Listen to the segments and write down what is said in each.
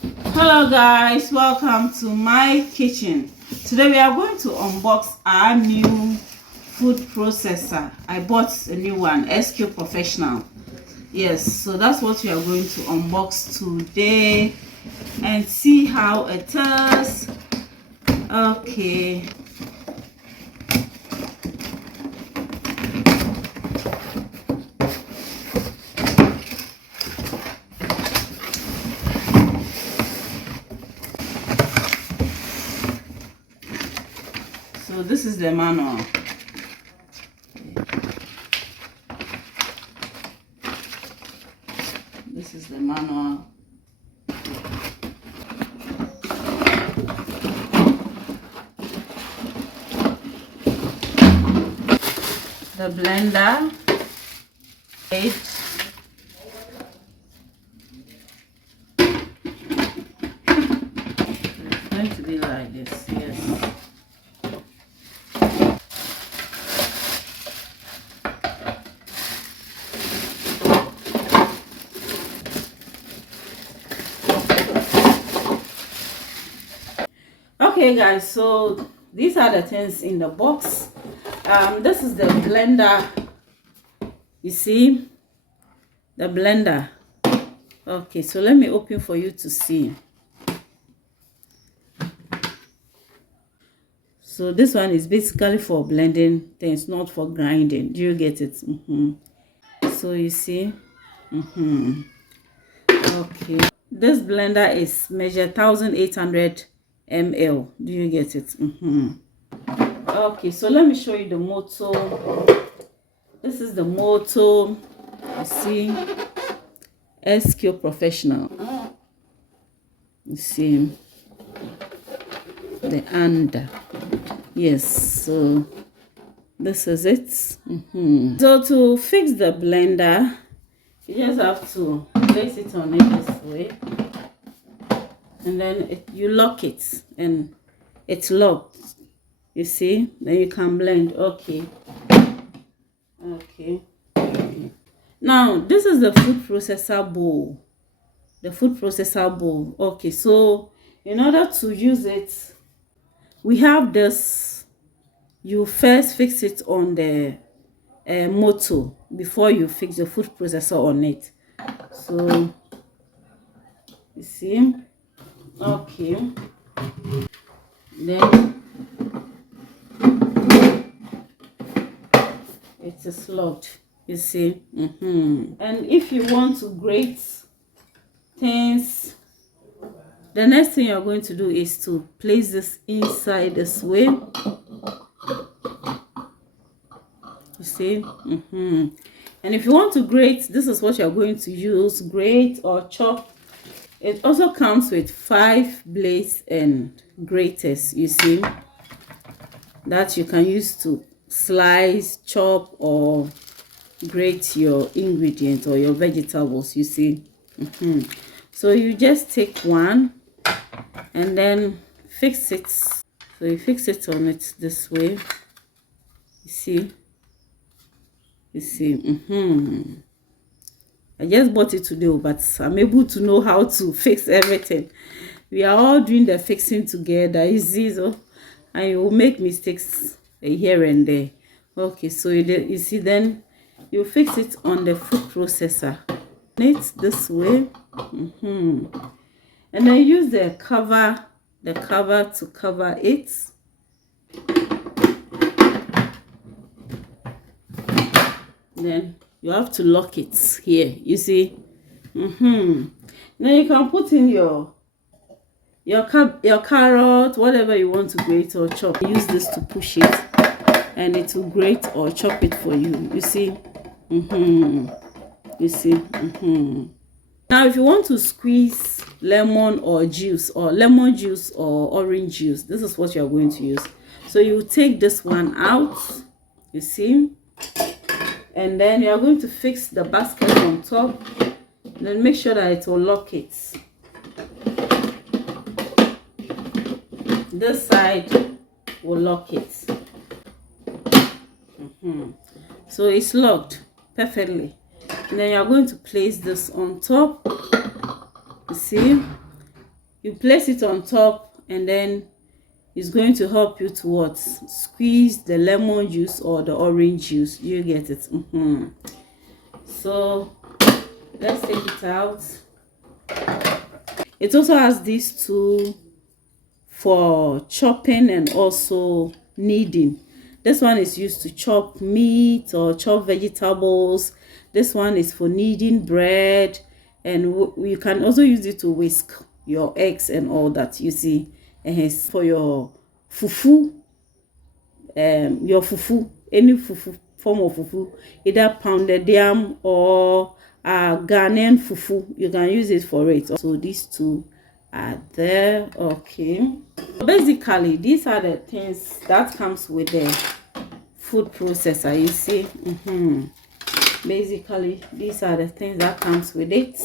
Hello guys, welcome to my kitchen. Today we are going to unbox our new food processor. I bought a new one, SQ Professional. Yes, so that's what we are going to unbox today and see how it is. Okay. So this is the manual. This is the manual. The blender. It's going to be like this, yes. Okay guys, so these are the things in the box. This is the blender. You see the blender. Okay, so let me open for you to see. So this one is basically for blending things, not for grinding. Do you get it? So you see, okay, this blender is measured 1800 ml. Do you get it? Okay, so let me show you the motor. This is the motor. You see, SQ Professional. You see the under. Yes, so this is it. So to fix the blender, you just have to place it on it this way, and then you lock it, and it's locked. You see, then you can blend. Okay. Now this is the food processor bowl. The food processor bowl. Okay, so in order to use it, we have this. You first fix it on the motor before you fix the food processor on it. So you see, okay, then it is locked. You see, and if you want to grate things, the next thing you're going to do is to place this inside this way. You see, and if you want to grate, this is what you're going to use: grate or chop. It also comes with 5 blades and graters. You see, that you can use to slice, chop, or grate your ingredients or your vegetables. You see, so you just take one and then fix it. So you fix it on it this way. You see, I just bought it today, but I'm able to know how to fix everything. We are all doing the fixing together. You see, so and you will make mistakes here and there. Okay, so you see, then you fix it on the food processor. It's this way, and then use the cover to cover it. Then you have to lock it here. You see, then you can put in your carrot, whatever you want to grate or chop. Use this to push it, and it will grate or chop it for you. You see, you see, Now if you want to squeeze lemon or juice, or lemon juice or orange juice, this is what you're going to use. So you take this one out, you see, and then you are going to fix the basket on top, and then make sure that it will lock it. This side will lock it. So it's locked perfectly. And then you're going to place this on top. You see, You place it on top, and then it's going to help you to what? Squeeze the lemon juice or the orange juice. You get it. So let's take it out. It also has these two for chopping and also kneading. This one is used to chop meat or chop vegetables. This one is for kneading bread, and you can also use it to whisk your eggs and all that, you see. And for your fufu, any fufu, form of fufu, either pounded yam or Ghanaian fufu, you can use it for it. So these two are there. Okay, basically these are the things that comes with the food processor, you see. Basically these are the things that comes with it,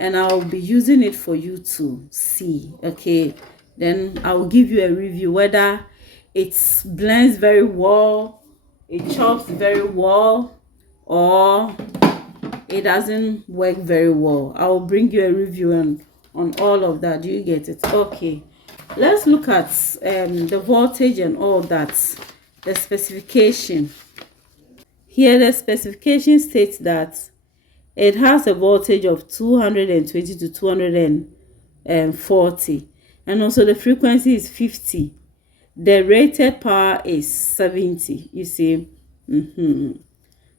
and I'll be using it for you to see. Okay, then I'll give you a review whether it blends very well, it chops very well, or it doesn't work very well. I'll bring you a review on all of that. Do you get it? Okay, let's look at the voltage and all that. The specification here, the specification states that it has a voltage of 220 to 240, and also the frequency is 50. The rated power is 70, you see.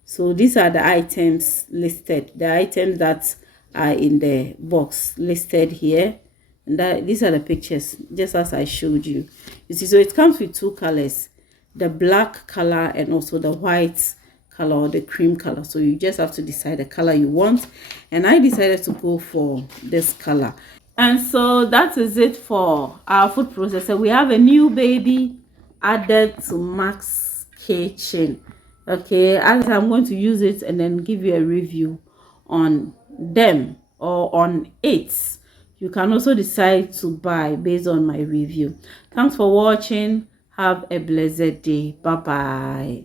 So these are the items listed, the items that are in the box listed here, and these are the pictures just as I showed you. You see, so it comes with two colors, the black color and also the white color or the cream color. So you just have to decide the color you want, and I decided to go for this color. And so that is it for our food processor. We have a new baby added to Max Kitchen. Okay, as I'm going to use it and then give you a review on them or on it. You can also decide to buy based on my review. Thanks for watching. Have a blessed day. Bye bye.